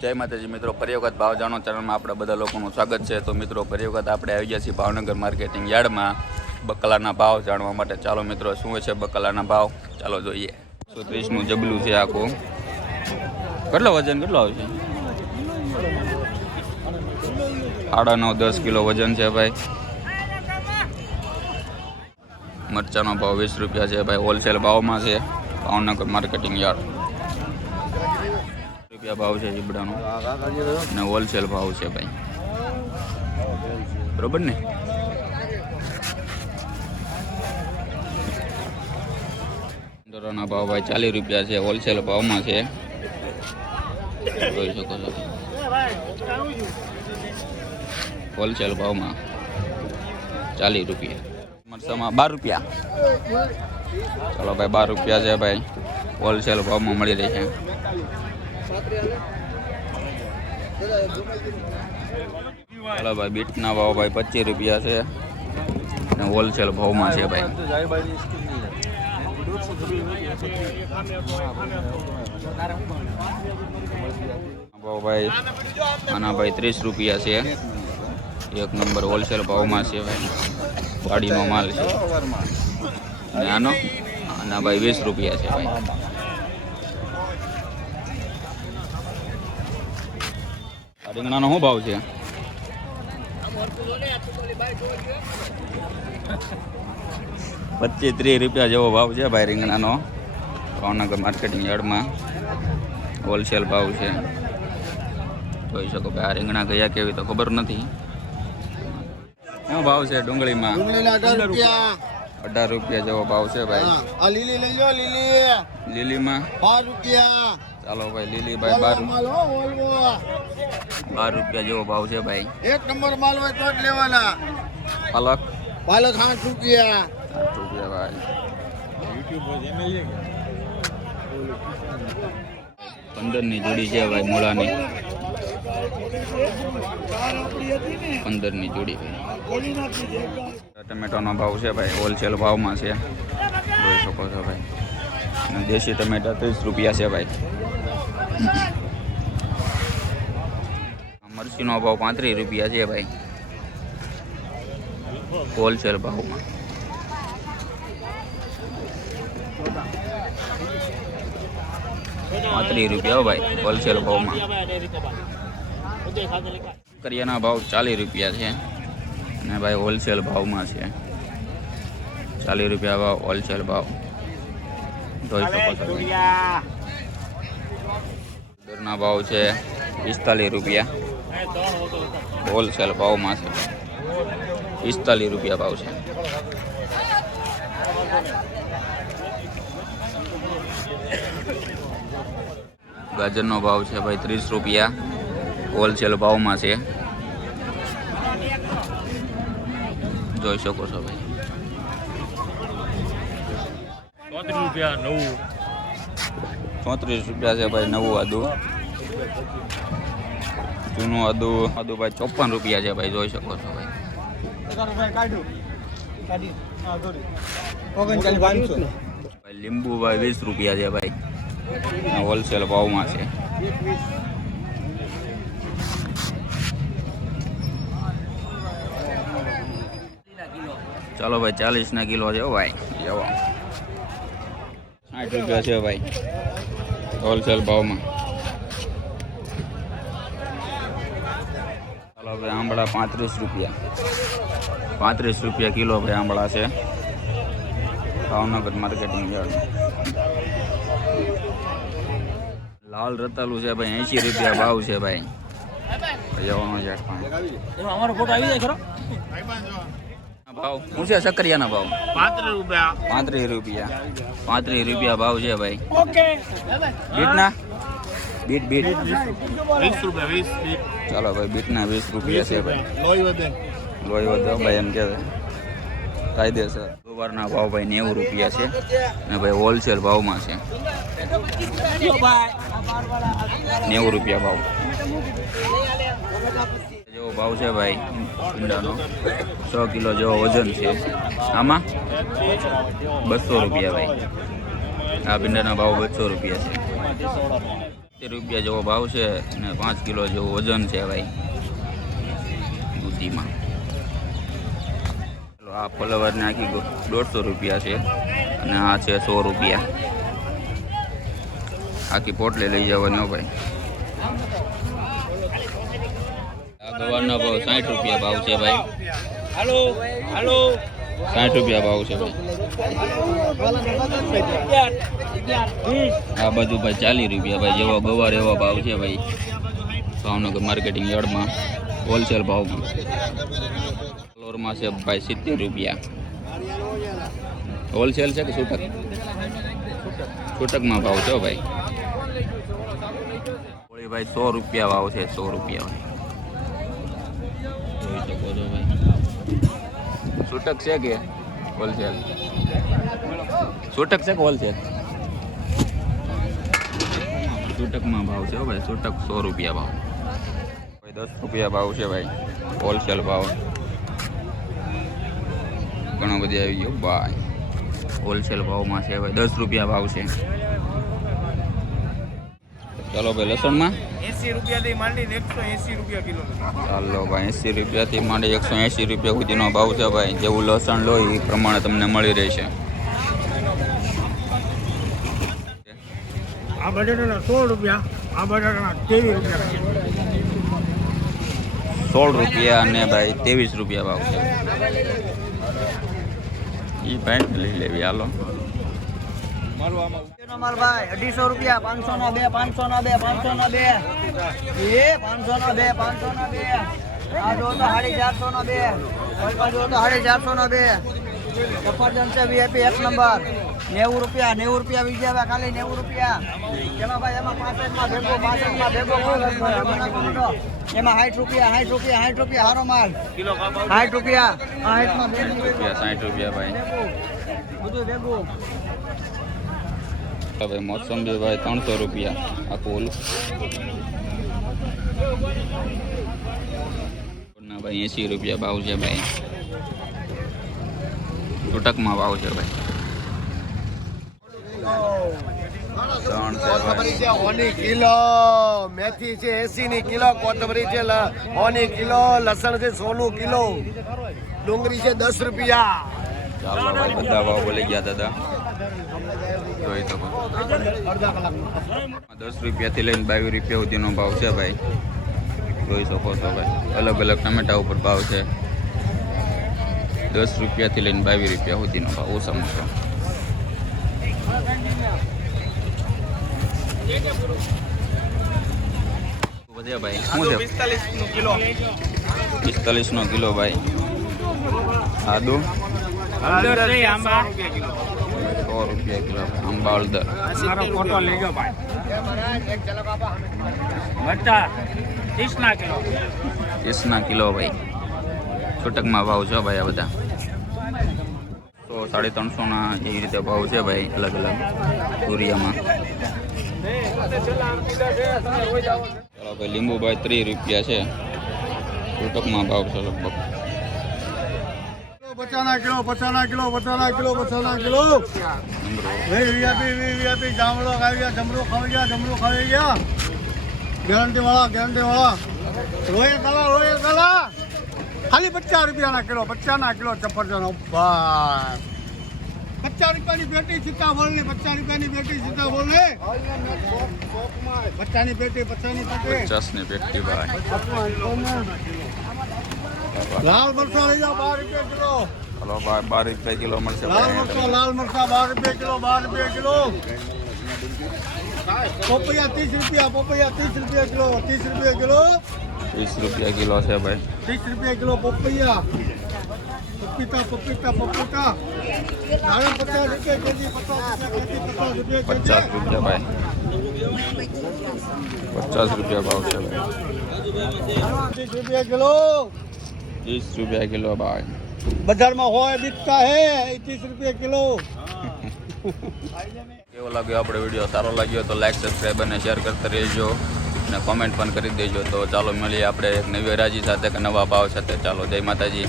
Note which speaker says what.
Speaker 1: જય માતાજી મિત્રો ફરી ભાવ જાણો ચેનલમાં આપણા બધા લોકોનું સ્વાગત છે. તો મિત્રો ફરી આપણે આવી ગયા છીએ ભાવનગર માર્કેટિંગ યાર્ડમાં. બકલાના ભાવ જાણવા માટે ચાલો મિત્રો, શું છે બકલાના ભાવ? ચાલો જોઈએ. એકસો ત્રીસનું જબલું છે આખું. કેટલો વજન કેટલો આવશે સાડા નવ, દસ કિલો વજન છે ભાઈ. મરચાનો ભાવ વીસ રૂપિયા છે ભાઈ, હોલસેલ ભાવમાં છે ભાવનગર માર્કેટિંગ યાર્ડ. રૂપિયા ભાવ છે જીબડાનો. અને હોલસેલ ભાવ છે ભાઈ. બરોબર ને? દોરાના ભાવ ભાઈ ચાલીસ રૂપિયા છે, હોલસેલ ભાવમાં છે. જોઈ શકો છો. હોલસેલ ભાવમાં ચાલીસ રૂપિયા. મરસામાં બાર રૂપિયા. ચલો ભાઈ, બાર રૂપિયા છે ભાઈ. હોલસેલ ભાવમાં મળી રહી છે. ચાલો ભાઈ, બીટના ભાવ ભાઈ પચીસ રૂપિયા છે. અને હોલસેલ ભાવમાં છે ભાઈ. ભાવ ભાઈ, આના ભાઈ ત્રીસ રૂપિયા છે. એક નંબર હોલસેલ ભાવમાં છે ભાઈ. વાડીનો માલ છે. અને આનો, આના ભાઈ વીસ રૂપિયા છે ભાઈ. રીંગણાનો શું ભાવ છે? પચીસ ત્રીસ રૂપિયા જેવો ભાવ છે ભાઈ રીંગણાનો. ભાવનગર માર્કેટિંગ યાર્ડમાં હોલસેલ ભાવ છે. જોઈ શકો ભાઈ આ રીંગણા ગયા કેવી તો ખબર નથી. શું ભાવ છે ડુંગળીમાં?
Speaker 2: અઢાર રૂપિયા.
Speaker 1: જેવો ભાવ છે ભાઈ.
Speaker 2: લીલી લઈ લો લીલી.
Speaker 1: લીલીમાં?
Speaker 2: બાર રૂપિયા.
Speaker 1: ચાલો ભાઈ લીલી ભાઈ બાર બાર રૂપિયા જેવો ભાવ છે ભાઈ.
Speaker 2: એક નંબર માલ હોય તો જ લેવાના.
Speaker 1: પાલક.
Speaker 2: પાલક આઠ રૂપિયા.
Speaker 1: આઠ રૂપિયા ભાઈ. પંદરની જોડી છે ભાઈ મૂળાની પંદરની જોડી. ભાઈ ટમેટોનો ભાવ છે ભાઈ હોલસેલ ભાવમાં છે. જોઈ શકો છો ભાઈ. અને દેશી ટમેટા ત્રીસ રૂપિયા છે ભાઈ. મરચીનો ભાવ પાંત્રીસ રૂપિયા છે ભાઈ. હોલસેલ ભાવમાં. પાંત્રીસ રૂપિયા ભાઈ, હોલસેલ ભાવમાં. કરિયાના ભાવ ચાલીસ રૂપિયા છે. અને ભાઈ હોલસેલ ભાવમાં છે. ચાલીસ રૂપિયા ભાવ, હોલસેલ ભાવ. જોઈ શકો છો ભાઈ. ભાવ છે પિસ્તાલીસ રૂપિયા. હોલસેલ ભાવમાં છે. પિસ્તાલીસ રૂપિયા ભાવ છે. ગાજરનો ભાવ છે ભાઈ ત્રીસ રૂપિયા. હોલસેલ ભાવમાં છે. જોઈ શકો છો ભાઈ.
Speaker 3: ચોત્રીસ રૂપિયા નવું.
Speaker 1: ચોત્રીસ રૂપિયા છે ભાઈ નવું આદુ. જૂનું આદુ આદુ ભાઈ ચોપન રૂપિયા છે ભાઈ જોઈ શકો છો ભાઈ. ભાઈ લીંબુ ભાઈ વીસ રૂપિયા છે ભાઈ. હોલસેલ ભાવમાં છે. ચાલો ભાઈ ચાલીસ ના કિલો છે ભાઈ. જવા સાઠ રૂપિયા છે ભાઈ હોલસેલ ભાવમાં. ચાલો ભાઈ આંબળા પાંત્રીસ રૂપિયા પાંત્રીસ રૂપિયા કિલો ભાઈ આંબળા છે ભાવનગર માર્કેટિંગ યાર્ડ લાલ રતાલું છે ભાઈ એંશી રૂપિયા ભાવ છે ભાઈ જવાનો છે
Speaker 3: અમારો ફોટો આવી જાય ખરો
Speaker 1: ભાવ શું છે સક્રિયાના ભાવ
Speaker 3: પાંત્રીસ રૂપિયા
Speaker 1: પાંત્રીસ રૂપિયા પાંત્રીસ રૂપિયા ભાવ છે ભાઈ
Speaker 3: ઓકે
Speaker 1: બીટના બીટ બીટ.
Speaker 3: વીસ રૂપિયા વીસ
Speaker 1: ચાલો ભાઈ બીટના વીસ રૂપિયા છે ભાઈ.
Speaker 2: લોહી વધે.
Speaker 1: લોહી વધે ભાઈ એમ કે કાયદેસર ગુવારના ભાવ ભાઈ નેવું રૂપિયા છે અને ભાઈ હોલસેલ ભાવમાં છે. નેવું રૂપિયા ભાવ. જેવો ભાવ છે ભાઈ ઈંડાનો. સો કિલો જેવો વજન છે. આમાં? બસો રૂપિયા ભાઈ. આ ભીંડાના ભાવ બસો રૂપિયા છે. સિત્તેર રૂપિયા જેવો ભાવ છે અને પાંચ કિલો જેવું વજન છે ભાઈ. દૂધીમાં આ ફ્લાવરને આખી દોઢસો રૂપિયા છે અને આ છે સો રૂપિયા. આખી પોટલી લઈ જવાની હો ભાઈ. આ ગવારનો ભાવ સાઠ રૂપિયા ભાવ છે ભાઈ.
Speaker 3: હાલો હાલો.
Speaker 1: સાઠ રૂપિયા ભાવ છે ભાઈ. આ બધું ભાઈ ચાલીસ રૂપિયા ભાઈ, જેવો ગવાર એવો ભાવ છે ભાઈ. ભાવનગર માર્કેટિંગ યાર્ડમાં હોલસેલ ભાવમાં. ફ્લોરમાં છે ભાઈ સિત્તેર રૂપિયા. હોલસેલ છે કે છૂટક? છૂટકમાં ભાવ છે ભાઈ. ભાઈ સો રૂપિયા ભાવ છે, સો રૂપિયા જોઈ શકો છો ભાઈ છૂટક છે કે હોલસેલ છૂટક છે કે હોલસેલ છૂટકમાં ભાવ છે હો ભાઈ છૂટક સો રૂપિયા ભાવ ભાઈ દસ રૂપિયા ભાવ છે ભાઈ હોલસેલ ભાવ ઘણો બધી આવી ગયો ભાઈ હોલસેલ ભાવમાં છે ભાઈ દસ રૂપિયા ભાવ છે ચાલો ભાઈ લસણમાં?
Speaker 3: એસી રૂપિયાથી માંડીને એકસો એસી રૂપિયા કિલો
Speaker 1: ચાલો ભાઈ એંસી રૂપિયાથી માંડી એકસો એંસી રૂપિયા સુધીનો ભાવ છે ભાઈ. જેવું લસણ લો એ પ્રમાણે તમને મળી રહેશે.
Speaker 3: આ બટાટાના સોળ રૂપિયા આ બટાટાના ત્રેવીસ રૂપિયા
Speaker 1: સોળ રૂપિયા અને ભાઈ ત્રેવીસ રૂપિયા ભાવ છે. એ ભાઈ લઈ લેવી હાલો.
Speaker 4: નો માલ ભાઈ અઢીસો રૂપિયા પાંચસો ના બે પાંચસો ના બે પાંચસો નો બે. એ પાંચસો ના બે પાંચસો ના બે. આ જો તો સાડી ચારસો નો બે. જો તો સાડી ચારસો નો બે. સફરજન છે વીઆઈપી એક નંબર નેવું રૂપિયા નેવું રૂપિયા વીજે આવ્યા ખાલી નેવું રૂપિયા. એમાં ભાઈ એમાં પાસઠમાં ભેગો પાસઠમાં ભેગો એમાં સાઠ રૂપિયા સાઠ રૂપિયા સાઠ રૂપિયા હારો માલ. સાઠ રૂપિયા. સાઠમાં
Speaker 1: રૂપિયા સાઠ રૂપિયા ભાઈ.
Speaker 4: બધું ભેગું.
Speaker 1: ભાઈ મોસંબી ભાઈ ત્રણસો રૂપિયા આખું ઓલું ના ભાઈ એંસી રૂપિયા ભાવ છે ભાઈ. છૂટકમાં ભાવ છે ભાઈ. ત્રણ છે ભાઈ.
Speaker 2: કોથમરી છે હોની કિલો. મેથી છે એસી ની કિલો. કોથમરી છે લ- હોની કિલો. લસણ છે સોનું કિલો. ડુંગળી છે દસ રૂપિયા.
Speaker 1: ચાલો ભાઈ બધા ભાવ બોલી ગયા દાદા. દસ રૂપિયાથી લઈને બાવીસ રૂપિયા સુધીનો ભાવ છે ભાઈ. જોઈ શકો છો ભાઈ. અલગ અલગ ટમેટા ઉપર ભાવ છે. દસ રૂપિયાથી લઈને બાવીસ રૂપિયા સુધીનો ભાવ ઓછા. મોટો વધ્યા ભાઈ. શું છે?
Speaker 3: પિસ્તાલીસ નો કિલો
Speaker 1: ભાઈ. આદુ?
Speaker 3: આંબા
Speaker 1: સો રૂપિયા કિલો આંબા હળદર
Speaker 3: ફોટો લેજો ભાઈ. કિલો.
Speaker 1: ત્રીસના કિલો ભાઈ. છૂટકમાં ભાવ છે ભાઈ આ બધા. સો સાડી ત્રણસોના એવી રીતે ભાવ છે ભાઈ અલગ અલગ તુરિયામાં ચાલો ભાઈ લીંબુ ભાઈ ત્રીસ રૂપિયા છે. છૂટકમાં ભાવ છે લગભગ.
Speaker 2: પચાના કિલો પચાના કિલો પચાના કિલો પચાના કિલો
Speaker 1: નંબરો
Speaker 2: વીઆઈપી વીઆઈપી જામડો ખાઈ ગયા જમરો ખાઈ ગયા જમરો ખાઈ ગયા ગેરંટી વાળા ગેરંટી વાળા રોયલ કલા રોયલ કલા ખાલી પચાસ રૂપિયાના કિલો પચાસના કિલો ચપ્પરજન ભાઈ પચાસ રૂપિયાની પેટી સીતાફળ ને પચાસ રૂપિયાની પેટી સીતાફળ ને પચાસની પેટી પચાસની પેટી
Speaker 1: પચાસની પેટી ભાઈ
Speaker 2: લાલ મરચા લઈ જાઓ બાર રૂપિયા કિલો.
Speaker 1: હલો ભાઈ બાર રૂપિયા કિલો મળશે
Speaker 2: લાલ મરચા લાલ મરચા બાર રૂપિયા કિલો બાર રૂપિયા કિલો. પપૈયા ત્રીસ રૂપિયા પપૈયા ત્રીસ રૂપિયા કિલો ત્રીસ રૂપિયા કિલો.
Speaker 1: વીસ રૂપિયા કિલો છે ભાઈ.
Speaker 2: ત્રીસ રૂપિયા કિલો પપૈયા. પપીતા પપીતા પપીતા. દાડમ પચાસ રૂપિયા કેજી પચાસ રૂપિયા કેજી
Speaker 1: પચાસ રૂપિયા ભાઈ. પચાસ રૂપિયા ભાવ છે ભાઈ.
Speaker 2: ત્રીસ રૂપિયા કિલો.
Speaker 1: ત્રીસ રૂપિયા કિલો ભાઈ
Speaker 2: બજારમાં હોય બીકતા હે ત્રીસ રૂપિયા કિલો.
Speaker 1: કેવો લાગ્યો આપણો વીડિયો? સારો લાગ્યો તો લાઈક સબસ્ક્રાઈબ અને શેર કરતા રહેજો. અને કોમેન્ટ પણ કરી દેજો. તો ચાલો મળીએ આપણે એક નવી રાજી સાથે કે નવા ભાવ સાથે. ચાલો જય માતાજી.